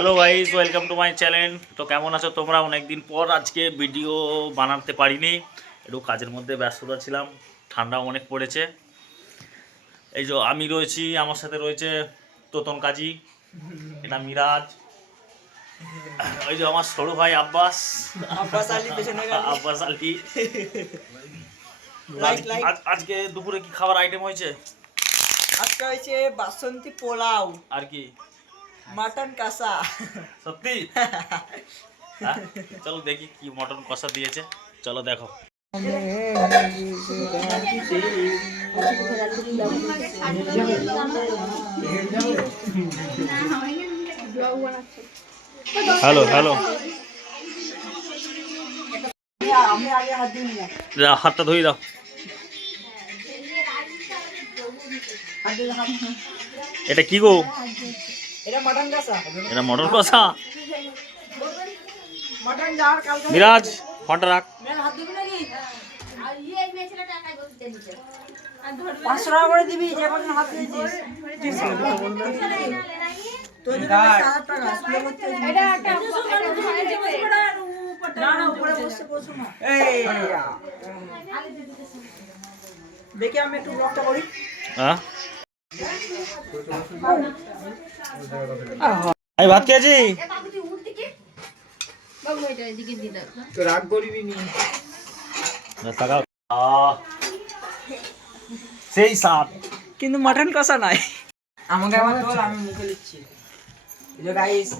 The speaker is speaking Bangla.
Hello guys welcome to my channel তো কেমন আছো তোমরা? অনেকদিন পর আজকে ভিডিও বানাতে পারিনি। একটু কাজের মধ্যে ব্যস্ততা ছিলাম ঠান্ডা অনেক পড়েছে। এই যে আমি রয়েছি আমার সাথে রয়েছে তোতন কাজী এটা মিরাজ। ওই যে আমার সরু ভাই আব্বাস। আব্বাস আলী আব্বাস আলী। আজকে দুপুরে কি খাবার আইটেম হয়েছে? আজকে হয়েছে বাসন্তী পোলাও। আর কি? মাটন কষা। সত্যি? হ্যাঁ? চলো দেখি কি মটন কষা দিয়েছে। চলো দেখো। হ্যালো হ্যালো হাতটা ধুই দাও। এটা কি গো? এটা মাটন কষা। মাটন যার কালকে মিরাজ ফোনটা রাখ। হাত দিবি নাকি? আর ইয়ে পাঁচশো টাকা করে দিবি যে কজন হাত দিয়েছিস। দেখি আমি একটু ব্লগটা করি। হ্যাঁ। আমি ভাত খেয়েছি। রাগ করবি সেই সাপ কিন্তু মাটন কষা নাই। আমাকে আমার তোল আমি মুখে লিখছি গাইস